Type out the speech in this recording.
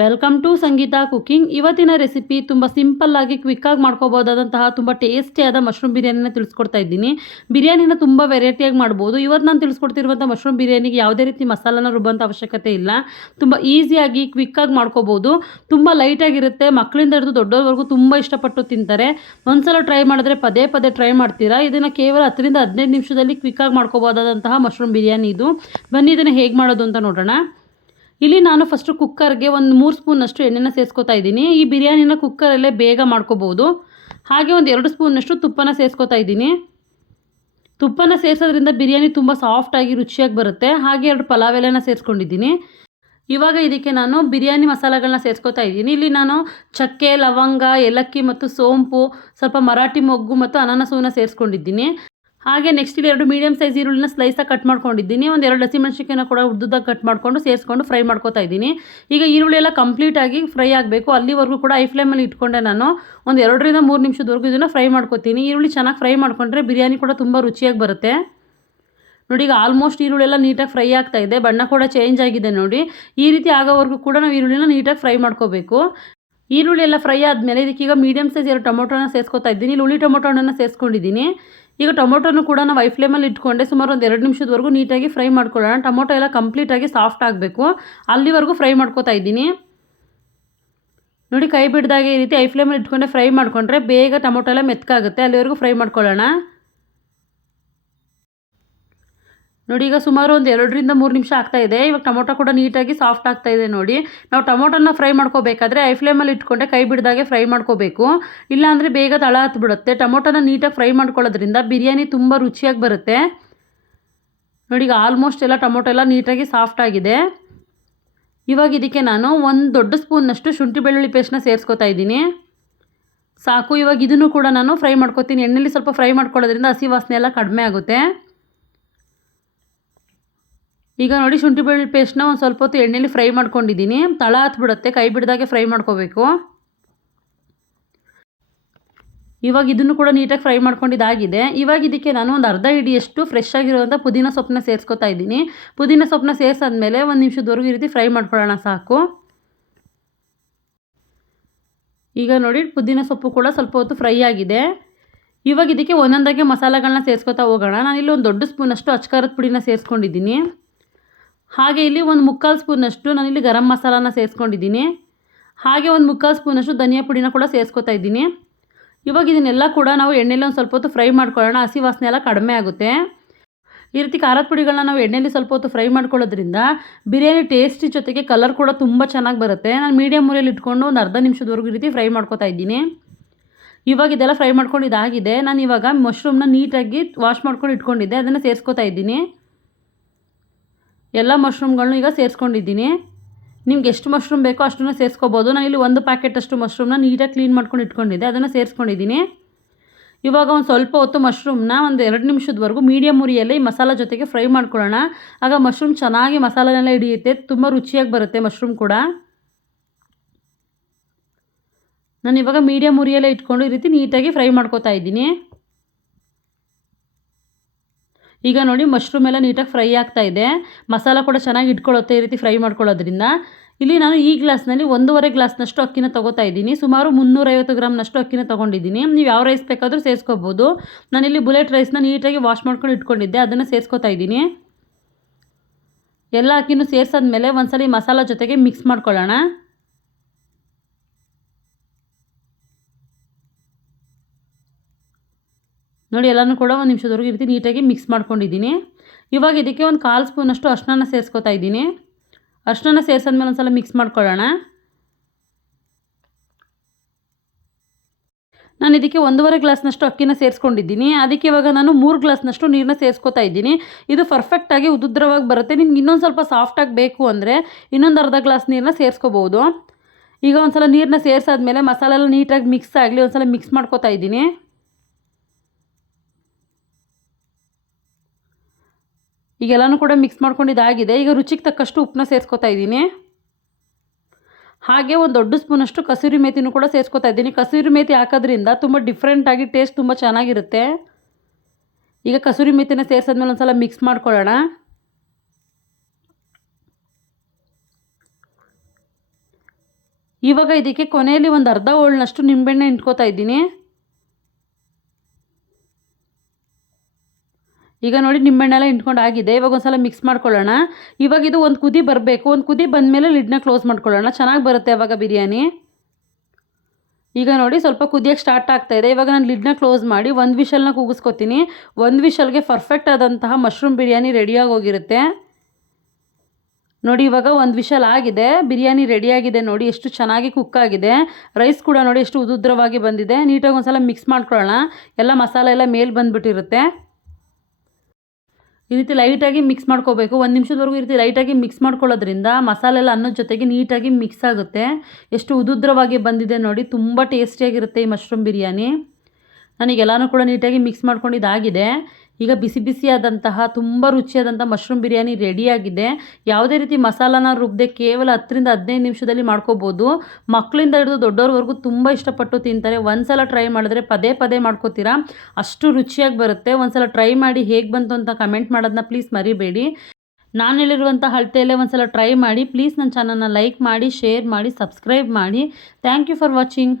Welcome to Sangeetha cooking. ಇವತ್ತಿನ recipe ತುಂಬ ಸಿಂಪಲ್ಲಾಗಿ ಕ್ವಿಕ್ಕಾಗಿ ಮಾಡ್ಕೋಬೋದಾದಂತಹ ತುಂಬ ಟೇಸ್ಟಿಯಾದ ಮಶ್ರೂಮ್ ಬಿರಿಯಾನಿನ ತಿಳಿಸ್ಕೊಡ್ತಾ ಇದ್ದೀನಿ. ಬಿರಿಯಾನಿನ ತುಂಬ ವೆರೈಟಿಯಾಗಿ ಮಾಡ್ಬೋದು. ಇವತ್ತು ನಾನು ತಿಳಿಸ್ಕೊಡ್ತಿರುವಂಥ ಮಶ್ರೂಮ್ ಬಿರಿಯಾನಿಗೆ ಯಾವುದೇ ರೀತಿ ಮಸಾಲಾನ ರುಬ್ಬಂಥ ಅವಶ್ಯಕತೆ ಇಲ್ಲ. ತುಂಬ ಈಸಿಯಾಗಿ ಕ್ವಿಕ್ಕಾಗಿ ಮಾಡ್ಕೋಬೋದು. ತುಂಬ ಲೈಟಾಗಿರುತ್ತೆ. ಮಕ್ಕಳಿಂದ ಹಿಡಿದು ದೊಡ್ಡವ್ರವರೆಗೂ ತುಂಬ ಇಷ್ಟಪಟ್ಟು ತಿಂತಾರೆ. ಒಂದ್ಸಲ ಟ್ರೈ ಮಾಡಿದ್ರೆ ಪದೇ ಪದೇ ಟ್ರೈ ಮಾಡ್ತೀರಾ. ಇದನ್ನು ಕೇವಲ 10ರಿಂದ 15 ನಿಮಿಷದಲ್ಲಿ ಕ್ವಿಕ್ಕಾಗಿ ಮಾಡ್ಕೋಬೋದಾದಂತಹ ಮಶ್ರೂಮ್ ಬಿರಿಯಾನಿ ಇದು. ಬನ್ನಿ ಇದನ್ನು ಹೇಗೆ ಮಾಡೋದು ಅಂತ ನೋಡೋಣ. ಇಲ್ಲಿ ನಾನು ಫಸ್ಟು ಕುಕ್ಕರ್ಗೆ ಒಂದು 3 ಸ್ಪೂನಷ್ಟು ಎಣ್ಣೆನ ಸೇರಿಸ್ಕೊತಾ ಇದ್ದೀನಿ. ಈ ಬಿರಿಯಾನಿನ ಕುಕ್ಕರಲ್ಲೇ ಬೇಗ ಮಾಡ್ಕೋಬೋದು. ಹಾಗೆ ಒಂದು 2 ಸ್ಪೂನಷ್ಟು ತುಪ್ಪನ ಸೇರಿಸ್ಕೊತಾ ಇದ್ದೀನಿ. ತುಪ್ಪನ ಸೇರಿಸೋದ್ರಿಂದ ಬಿರಿಯಾನಿ ತುಂಬ ಸಾಫ್ಟಾಗಿ ರುಚಿಯಾಗಿ ಬರುತ್ತೆ. ಹಾಗೆ 2 ಪಲಾವ್ ಎಲೆನ ಸೇರಿಸ್ಕೊಂಡಿದ್ದೀನಿ. ಇವಾಗ ಇದಕ್ಕೆ ನಾನು ಬಿರಿಯಾನಿ ಮಸಾಲೆಗಳನ್ನ ಸೇರಿಸ್ಕೊತಾ ಇದ್ದೀನಿ. ಇಲ್ಲಿ ನಾನು ಚಕ್ಕೆ, ಲವಂಗ, ಏಲಕ್ಕಿ ಮತ್ತು ಸೋಂಪು, ಸ್ವಲ್ಪ ಮರಾಠಿ ಮೊಗ್ಗು ಮತ್ತು ಅನಾನಸೂನ ಸೇರಿಸ್ಕೊಂಡಿದ್ದೀನಿ. ಹಾಗೆ ನೆಕ್ಸ್ಟ್ ಇಲ್ಲಿ 2 ಮೀಡಿಯಮ್ ಸೈಜ್ ಈರುಳ್ಳಿನ ಸ್ಲೈಸಾಗಿ ಕಟ್ ಮಾಡ್ಕೊಂಡಿದ್ದೀನಿ. ಒಂದು 2 ಹಸಿಮೆಣಸಿನಕಾಯಿನ ಕೂಡ ಉದ್ದುದಾಗಿ ಕಟ್ ಮಾಡಿಕೊಂಡು ಸೇರಿಸ್ಕೊಂಡು ಫ್ರೈ ಮಾಡ್ಕೊತಾ ಇದ್ದೀನಿ. ಈಗ ಈರುಳ್ಳಿ ಎಲ್ಲ ಕಂಪ್ಲೀಟಾಗಿ ಫ್ರೈ ಆಗಬೇಕು. ಅಲ್ಲಿವರೆಗೂ ಕೂಡ ಐ ಫ್ಲೇಮಲ್ಲಿ ಇಟ್ಕೊಂಡೆ ನಾನು ಒಂದು 2ರಿಂದ 3 ನಿಮಿಷದವರೆಗೂ ಇದನ್ನು ಫ್ರೈ ಮಾಡ್ಕೊತೀನಿ. ಈರುಳ್ಳಿ ಚೆನ್ನಾಗಿ ಫ್ರೈ ಮಾಡ್ಕೊಂಡ್ರೆ ಬಿರಿಯಾನಿ ಕೂಡ ತುಂಬ ರುಚಿಯಾಗಿ ಬರುತ್ತೆ. ನೋಡಿ, ಈಗ ಆಲ್ಮೋಸ್ಟ್ ಈರುಳ್ಳಿ ಎಲ್ಲ ನೀಟಾಗಿ ಫ್ರೈ ಆಗ್ತಾ ಇದೆ. ಬಣ್ಣ ಕೂಡ ಚೇಂಜ್ ಆಗಿದೆ ನೋಡಿ. ಈ ರೀತಿ ಆಗೋವರೆಗೂ ಕೂಡ ನಾವು ಈರುಳ್ಳಿನ ನೀಟಾಗಿ ಫ್ರೈ ಮಾಡ್ಕೋಬೇಕು. ಈರುಳ್ಳಿ ಎಲ್ಲ ಫ್ರೈ ಆದಮೇಲೆ ಇದಕ್ಕೀಗ ಮೀಡಿಯಮ್ ಸೈಜ್ 2 ಟೊಮೊಟೊನ ಸೇರಿಸ್ಕೊತಾ ಇದ್ದೀನಿ. ಇಲ್ಲಿ ಹುಳಿ ಟೊಮೊಟೊನ ಸೇರಿಸ್ಕೊಂಡಿದ್ದೀನಿ. ಈಗ ಟೊಮೊಟೊನು ಕೂಡ ನಾವು ಐ ಫ್ಲೇಮಲ್ಲಿ ಇಟ್ಕೊಂಡೆ ಸುಮಾರು ಒಂದು 2 ನಿಮಿಷದವರೆಗೂ ನೀಟಾಗಿ ಫ್ರೈ ಮಾಡ್ಕೊಳ್ಳೋಣ. ಟೊಮೊಟೊ ಎಲ್ಲ ಕಂಪ್ಲೀಟಾಗಿ ಸಾಫ್ಟ್ ಆಗಬೇಕು. ಅಲ್ಲಿವರೆಗೂ ಫ್ರೈ ಮಾಡ್ಕೊತಾ ಇದ್ದೀನಿ. ನೋಡಿ, ಕೈ ಬಿಡ್ದಾಗೆ ಈ ರೀತಿ ಐ ಫ್ಲೇಮಲ್ಲಿ ಇಟ್ಕೊಂಡೆ ಫ್ರೈ ಮಾಡಿಕೊಂಡ್ರೆ ಬೇಗ ಟೊಮೊಟೊ ಎಲ್ಲ ಮೆತ್ತಗಾಗುತ್ತೆ. ಅಲ್ಲಿವರೆಗೂ ಫ್ರೈ ಮಾಡ್ಕೊಳ್ಳೋಣ. ನೋಡಿ, ಈಗ ಸುಮಾರು ಒಂದು 2ರಿಂದ 3 ನಿಮಿಷ ಆಗ್ತಾಯಿದೆ. ಇವಾಗ ಟೊಮೊಟೊ ಕೂಡ ನೀಟಾಗಿ ಸಾಫ್ಟ್ ಆಗ್ತಾಯಿದೆ ನೋಡಿ. ನಾವು ಟೊಮೊಟೊನ ಫ್ರೈ ಮಾಡ್ಕೋಬೇಕಾದ್ರೆ ಐ ಫ್ಲೇಮಲ್ಲಿ ಇಟ್ಕೊಂಡೆ ಕೈ ಬಿಡ್ದಾಗೆ ಫ್ರೈ ಮಾಡ್ಕೋಬೇಕು. ಇಲ್ಲಾಂದರೆ ಬೇಗ ತಳ ಹತ್ಬಿಡುತ್ತೆ. ಟೊಮೊಟೊನ ನೀಟಾಗಿ ಫ್ರೈ ಮಾಡ್ಕೊಳ್ಳೋದ್ರಿಂದ ಬಿರಿಯಾನಿ ತುಂಬ ರುಚಿಯಾಗಿ ಬರುತ್ತೆ. ನೋಡಿ, ಈಗ ಆಲ್ಮೋಸ್ಟ್ ಎಲ್ಲ ಟೊಮೊಟೊ ಎಲ್ಲ ನೀಟಾಗಿ ಸಾಫ್ಟ್ ಆಗಿದೆ. ಇವಾಗ ಇದಕ್ಕೆ ನಾನು ಒಂದು ದೊಡ್ಡ ಸ್ಪೂನ್ನಷ್ಟು ಶುಂಠಿ ಬೆಳ್ಳುಳ್ಳಿ ಪೇಸ್ಟ್ನ ಸೇರಿಸ್ಕೊತಾ ಇದ್ದೀನಿ. ಸಾಕು. ಇವಾಗ ಇದನ್ನು ಕೂಡ ನಾನು ಫ್ರೈ ಮಾಡ್ಕೊತೀನಿ. ಎಣ್ಣೆಲಿ ಸ್ವಲ್ಪ ಫ್ರೈ ಮಾಡ್ಕೊಳ್ಳೋದ್ರಿಂದ ಹಸಿ ವಾಸನೆ ಎಲ್ಲ ಕಡಿಮೆ ಆಗುತ್ತೆ. ಈಗ ನೋಡಿ, ಶುಂಠಿ ಬೆಳ್ಳುಳ್ಳಿ ಪೇಸ್ಟ್ನ ಒಂದು ಸ್ವಲ್ಪ ಹೊತ್ತು ಎಣ್ಣೆಲಿ ಫ್ರೈ ಮಾಡ್ಕೊಂಡಿದ್ದೀನಿ. ತಳ ಹತ್ಬಿಡುತ್ತೆ. ಕೈ ಬಿಡ್ದಾಗೆ ಫ್ರೈ ಮಾಡ್ಕೋಬೇಕು. ಇವಾಗ ಇದನ್ನು ಕೂಡ ನೀಟಾಗಿ ಫ್ರೈ ಮಾಡ್ಕೊಂಡಿದ್ದಾಗಿದೆ. ಇವಾಗ ಇದಕ್ಕೆ ನಾನು ಒಂದು ಅರ್ಧ ಹಿಡಿಯಷ್ಟು ಫ್ರೆಶ್ ಆಗಿರುವಂಥ ಪುದೀನ ಸೊಪ್ಪನ್ನ ಸೇರಿಸ್ಕೊತಾ ಇದ್ದೀನಿ. ಪುದೀನ ಸೊಪ್ಪನ್ನ ಸೇರಿಸಾದ್ಮೇಲೆ 1 ನಿಮಿಷದವರೆಗೂ ಈ ರೀತಿ ಫ್ರೈ ಮಾಡ್ಕೊಳ್ಳೋಣ. ಸಾಕು. ಈಗ ನೋಡಿ, ಪುದೀನ ಸೊಪ್ಪು ಕೂಡ ಸ್ವಲ್ಪ ಹೊತ್ತು ಫ್ರೈ ಆಗಿದೆ. ಇವಾಗ ಇದಕ್ಕೆ ಒಂದೊಂದಾಗೆ ಮಸಾಲೆಗಳನ್ನ ಸೇರಿಸ್ಕೊತಾ ಹೋಗೋಣ. ನಾನಿಲ್ಲಿ ಒಂದು ದೊಡ್ಡ ಸ್ಪೂನಷ್ಟು ಅಚ್ಕಾರದ ಪುಡಿನ ಸೇರಿಸ್ಕೊಂಡಿದ್ದೀನಿ. ಹಾಗೆ ಇಲ್ಲಿ ಒಂದು 3/4 ಸ್ಪೂನಷ್ಟು ನಾನಿಲ್ಲಿ ಗರಂ ಮಸಾಲಾನ ಸೇರಿಸ್ಕೊಂಡಿದ್ದೀನಿ. ಹಾಗೆ ಒಂದು 3/4 ಸ್ಪೂನಷ್ಟು ಧನಿಯಾ ಪುಡಿನ ಕೂಡ ಸೇರಿಸ್ಕೊತಾ ಇದ್ದೀನಿ. ಇವಾಗ ಇದನ್ನೆಲ್ಲ ಕೂಡ ನಾವು ಎಣ್ಣೆಲಿ ಒಂದು ಸ್ವಲ್ಪ ಹೊತ್ತು ಫ್ರೈ ಮಾಡ್ಕೊಳ್ಳೋಣ. ಹಸಿ ವಾಸನೆ ಎಲ್ಲ ಕಡಿಮೆ ಆಗುತ್ತೆ. ಈ ರೀತಿ ಖಾರದ ಪುಡಿಗಳನ್ನ ನಾವು ಎಣ್ಣೆಲಿ ಸ್ವಲ್ಪ ಹೊತ್ತು ಫ್ರೈ ಮಾಡ್ಕೊಳ್ಳೋದ್ರಿಂದ ಬಿರಿಯಾನಿ ಟೇಸ್ಟಿ ಜೊತೆಗೆ ಕಲರ್ ಕೂಡ ತುಂಬ ಚೆನ್ನಾಗಿ ಬರುತ್ತೆ. ನಾನು ಮೀಡಿಯಮ್ ಉರಿಯಲ್ಲಿ ಇಟ್ಕೊಂಡು ಒಂದು ಅರ್ಧ ನಿಮಿಷದವರೆಗೂ ಈ ರೀತಿ ಫ್ರೈ ಮಾಡ್ಕೊತಾ ಇದ್ದೀನಿ. ಇವಾಗ ಇದೆಲ್ಲ ಫ್ರೈ ಮಾಡ್ಕೊಂಡು ಇದಾಗಿದೆ. ನಾನು ಇವಾಗ ಮಶ್ರೂಮ್ನ ನೀಟಾಗಿ ವಾಶ್ ಮಾಡ್ಕೊಂಡು ಇಟ್ಕೊಂಡಿದ್ದೆ, ಅದನ್ನು ಸೇರಿಸ್ಕೊತಾ ಇದ್ದೀನಿ. ಎಲ್ಲ ಮಶ್ರೂಮ್ಗಳನ್ನೂ ಈಗ ಸೇರಿಸ್ಕೊಂಡಿದ್ದೀನಿ. ನಿಮ್ಗೆ ಎಷ್ಟು ಮಶ್ರೂಮ್ ಬೇಕೋ ಅಷ್ಟನ್ನು ಸೇರಿಸ್ಕೋಬೋದು. ನಾನಿಲ್ಲಿ 1 ಪ್ಯಾಕೆಟಷ್ಟು ಮಶ್ರೂಮ್ನ ನೀಟಾಗಿ ಕ್ಲೀನ್ ಮಾಡ್ಕೊಂಡು ಇಟ್ಕೊಂಡಿದ್ದೆ, ಅದನ್ನು ಸೇರಿಸ್ಕೊಂಡಿದ್ದೀನಿ. ಇವಾಗ ಒಂದು ಸ್ವಲ್ಪ ಹೊತ್ತು ಮಶ್ರೂಮ್ನ ಒಂದು 2 ನಿಮಿಷದವರೆಗೂ ಮೀಡಿಯಮ್ ಉರಿಯಲ್ಲಿ ಮಸಾಲ ಜೊತೆಗೆ ಫ್ರೈ ಮಾಡ್ಕೊಳ್ಳೋಣ. ಆಗ ಮಶ್ರೂಮ್ ಚೆನ್ನಾಗಿ ಮಸಾಲೆನೆಲ್ಲ ಹಿಡಿಯುತ್ತೆ. ತುಂಬ ರುಚಿಯಾಗಿ ಬರುತ್ತೆ ಮಶ್ರೂಮ್ ಕೂಡ. ನಾನು ಇವಾಗ ಮೀಡಿಯಮ್ ಉರಿಯಲ್ಲೇ ಇಟ್ಕೊಂಡು ಈ ರೀತಿ ನೀಟಾಗಿ ಫ್ರೈ ಮಾಡ್ಕೊತಾ ಇದ್ದೀನಿ. ಈಗ ನೋಡಿ, ಮಶ್ರೂಮ್ ಎಲ್ಲ ನೀಟಾಗಿ ಫ್ರೈ ಆಗ್ತಾ ಇದೆ. ಮಸಾಲ ಕೂಡ ಚೆನ್ನಾಗಿ ಇಟ್ಕೊಳ್ಳುತ್ತೆ ಈ ರೀತಿ ಫ್ರೈ ಮಾಡ್ಕೊಳ್ಳೋದ್ರಿಂದ. ಇಲ್ಲಿ ನಾನು ಈ ಗ್ಲಾಸ್ನಲ್ಲಿ 1.5 ಗ್ಲಾಸ್ನಷ್ಟು ಅಕ್ಕಿನ ತೊಗೋತಾ ಇದ್ದೀನಿ. ಸುಮಾರು 350 ಗ್ರಾಮ್ನಷ್ಟು ಅಕ್ಕಿನ ತೊಗೊಂಡಿದ್ದೀನಿ. ನೀವು ಯಾವ ರೈಸ್ ಬೇಕಾದರೂ ಸೇರಿಸ್ಕೋಬೋದು. ನಾನಿಲ್ಲಿ ಬುಲೆಟ್ ರೈಸ್ನ ನೀಟಾಗಿ ವಾಶ್ ಮಾಡ್ಕೊಂಡು ಇಟ್ಕೊಂಡಿದ್ದೆ, ಅದನ್ನು ಸೇರಿಸ್ಕೊತಾ ಇದ್ದೀನಿ. ಎಲ್ಲ ಅಕ್ಕಿನೂ ಸೇರಿಸಾದ್ಮೇಲೆ ಒಂದ್ಸಲ ಮಸಾಲ ಜೊತೆಗೆ ಮಿಕ್ಸ್ ಮಾಡ್ಕೊಳ್ಳೋಣ. ನೋಡಿ, ಎಲ್ಲನೂ ಕೂಡ 1 ನಿಮಿಷದವರೆಗೂ ಈ ರೀತಿ ನೀಟಾಗಿ ಮಿಕ್ಸ್ ಮಾಡ್ಕೊಂಡಿದ್ದೀನಿ. ಇವಾಗ ಇದಕ್ಕೆ ಒಂದು 1/4 ಸ್ಪೂನಷ್ಟು ಅರಿಶಿನ ಸೇರಿಸ್ಕೊತಾ ಇದ್ದೀನಿ. ಅರಿಶಿನ ಸೇರಿಸಾದ್ಮೇಲೆ ಒಂದು ಸಲ ಮಿಕ್ಸ್ ಮಾಡ್ಕೊಳ್ಳೋಣ. ನಾನು ಇದಕ್ಕೆ 1.5 ಗ್ಲಾಸ್ನಷ್ಟು ಅಕ್ಕಿನ ಸೇರಿಸ್ಕೊಂಡಿದ್ದೀನಿ. ಅದಕ್ಕೆ ಇವಾಗ ನಾನು 3 ಗ್ಲಾಸ್ನಷ್ಟು ನೀರನ್ನ ಸೇರಿಸ್ಕೊತಾ ಇದ್ದೀನಿ. ಇದು ಪರ್ಫೆಕ್ಟಾಗಿ ಉದ್ದುದ್ರವಾಗಿ ಬರುತ್ತೆ. ನಿಮ್ಗೆ ಇನ್ನೊಂದು ಸ್ವಲ್ಪ ಸಾಫ್ಟಾಗಿ ಬೇಕು ಅಂದರೆ ಇನ್ನೊಂದು ಅರ್ಧ ಗ್ಲಾಸ್ ನೀರನ್ನ ಸೇರಿಸ್ಕೋಬೋದು. ಈಗ ಒಂದು ಸಲ ನೀರನ್ನ ಸೇರಿಸಾದ್ಮೇಲೆ ಮಸಾಲೆ ಎಲ್ಲ ನೀಟಾಗಿ ಮಿಕ್ಸ್ ಆಗಲಿ ಒಂದು ಸಲ ಮಿಕ್ಸ್ ಮಾಡ್ಕೊತಾ ಇದ್ದೀನಿ. ಈಗೆಲ್ಲನೂ ಕೂಡ ಮಿಕ್ಸ್ ಮಾಡ್ಕೊಂಡಿದ್ದಾಗಿದೆ. ಈಗ ರುಚಿಗೆ ತಕ್ಕಷ್ಟು ಉಪ್ಪನ್ನ ಸೇರಿಸ್ಕೊತಾ ಇದ್ದೀನಿ. ಹಾಗೆ ಒಂದು ದೊಡ್ಡ ಸ್ಪೂನಷ್ಟು ಕಸೂರಿ ಮೇಥಿನೂ ಕೂಡ ಸೇರಿಸ್ಕೊತಾ ಇದ್ದೀನಿ. ಕಸೂರಿ ಮೇಥಿ ಹಾಕೋದ್ರಿಂದ ತುಂಬ ಡಿಫ್ರೆಂಟಾಗಿ ಟೇಸ್ಟ್ ತುಂಬ ಚೆನ್ನಾಗಿರುತ್ತೆ. ಈಗ ಕಸೂರಿ ಮೇಥಿನ ಸೇರಿಸಾದ್ಮೇಲೆ ಒಂದು ಸಲ ಮಿಕ್ಸ್ ಮಾಡ್ಕೊಳ್ಳೋಣ. ಇವಾಗ ಇದಕ್ಕೆ ಕೊನೆಯಲ್ಲಿ ಒಂದು ಅರ್ಧ ಹೋಳನಷ್ಟು ನಿಂಬೆಹಣ್ಣೆ ಹಿಂಡ್ಕೋತಾ ಇದ್ದೀನಿ. ಈಗ ನೋಡಿ ನಿಂಬೆಹಣ್ಣೆಲ್ಲ ಹಿಂಡ್ಕೊಂಡು ಆಗಿದೆ. ಇವಾಗ ಒಂದು ಸಲ ಮಿಕ್ಸ್ ಮಾಡ್ಕೊಳ್ಳೋಣ. ಇವಾಗ ಇದು ಒಂದು ಕುದಿ ಬರಬೇಕು. ಒಂದು ಕುದಿ ಬಂದಮೇಲೆ ಲಿಡ್ನ ಕ್ಲೋಸ್ ಮಾಡ್ಕೊಳ್ಳೋಣ. ಚೆನ್ನಾಗಿ ಬರುತ್ತೆ ಆವಾಗ ಬಿರಿಯಾನಿ. ಈಗ ನೋಡಿ ಸ್ವಲ್ಪ ಕುದಿಯೋಕ್ಕೆ ಸ್ಟಾರ್ಟ್ ಆಗ್ತಾ ಇದೆ. ಇವಾಗ ನಾನು ಲಿಡ್ನ ಕ್ಲೋಸ್ ಮಾಡಿ ಒಂದು ವಿಷಲ್ನ ಕೂಗಿಸ್ಕೊತೀನಿ. ಒಂದು ವಿಷಲ್ಗೆ ಪರ್ಫೆಕ್ಟ್ ಆದಂತಹ ಮಶ್ರೂಮ್ ಬಿರಿಯಾನಿ ರೆಡಿಯಾಗಿ ಹೋಗಿರುತ್ತೆ. ನೋಡಿ ಇವಾಗ ಒಂದು ವಿಷಲ್ ಆಗಿದೆ. ಬಿರಿಯಾನಿ ರೆಡಿಯಾಗಿದೆ. ನೋಡಿ ಎಷ್ಟು ಚೆನ್ನಾಗಿ ಕುಕ್ ಆಗಿದೆ. ರೈಸ್ ಕೂಡ ನೋಡಿ ಎಷ್ಟು ಉದುದ್ರವಾಗಿ ಬಂದಿದೆ. ನೀಟಾಗಿ ಒಂದು ಸಲ ಮಿಕ್ಸ್ ಮಾಡ್ಕೊಳ್ಳೋಣ. ಎಲ್ಲ ಮಸಾಲೆ ಎಲ್ಲ ಮೇಲೆ ಬಂದುಬಿಟ್ಟಿರುತ್ತೆ. ಈ ರೀತಿ ಲೈಟಾಗಿ ಮಿಕ್ಸ್ ಮಾಡ್ಕೋಬೇಕು. 1 ನಿಮಿಷದವರೆಗೂ ಈ ರೀತಿ ಲೈಟಾಗಿ ಮಿಕ್ಸ್ ಮಾಡ್ಕೊಳ್ಳೋದ್ರಿಂದ ಮಸಾಲೆ ಎಲ್ಲ ಅನ್ನದ ಜೊತೆಗೆ ನೀಟಾಗಿ ಮಿಕ್ಸ್ ಆಗುತ್ತೆ. ಎಷ್ಟು ಉದುದ್ರವಾಗಿ ಬಂದಿದೆ ನೋಡಿ. ತುಂಬ ಟೇಸ್ಟಿಯಾಗಿರುತ್ತೆ ಈ ಮಶ್ರೂಮ್ ಬಿರಿಯಾನಿ. ನನಗೆಲ್ಲನೂ ಕೂಡ ನೀಟಾಗಿ ಮಿಕ್ಸ್ ಮಾಡ್ಕೊಂಡಿದ್ದಾಗಿದೆ. ಈಗ ಬಿಸಿ ಬಿಸಿಯಾದಂತಹ ತುಂಬ ರುಚಿಯಾದಂಥ ಮಶ್ರೂಮ್ ಬಿರಿಯಾನಿ ರೆಡಿಯಾಗಿದೆ. ಯಾವುದೇ ರೀತಿ ಮಸಾಲಾನ ರುಬ್ಬದೆ ಕೇವಲ 10ರಿಂದ 15 ನಿಮಿಷದಲ್ಲಿ ಮಾಡ್ಕೋಬೋದು. ಮಕ್ಕಳಿಂದ ಹಿಡಿದು ದೊಡ್ಡವ್ರವರೆಗೂ ತುಂಬ ಇಷ್ಟಪಟ್ಟು ತಿಂತಾರೆ. ಒಂದು ಸಲ ಟ್ರೈ ಮಾಡಿದ್ರೆ ಪದೇ ಪದೇ ಮಾಡ್ಕೋತೀರಾ. ಅಷ್ಟು ರುಚಿಯಾಗಿ ಬರುತ್ತೆ. ಒಂದು ಸಲ ಟ್ರೈ ಮಾಡಿ ಹೇಗೆ ಬಂತು ಅಂತ ಕಮೆಂಟ್ ಮಾಡೋದನ್ನ ಪ್ಲೀಸ್ ಮರಿಬೇಡಿ. ನಾನು ಹೇಳಿರುವಂಥ ಅಳತೆಯಲ್ಲೇ ಒಂದು ಸಲ ಟ್ರೈ ಮಾಡಿ. ಪ್ಲೀಸ್ ನನ್ನ ಚಾನಲ್ನ ಲೈಕ್ ಮಾಡಿ, ಶೇರ್ ಮಾಡಿ, ಸಬ್ಸ್ಕ್ರೈಬ್ ಮಾಡಿ. Thank you for watching.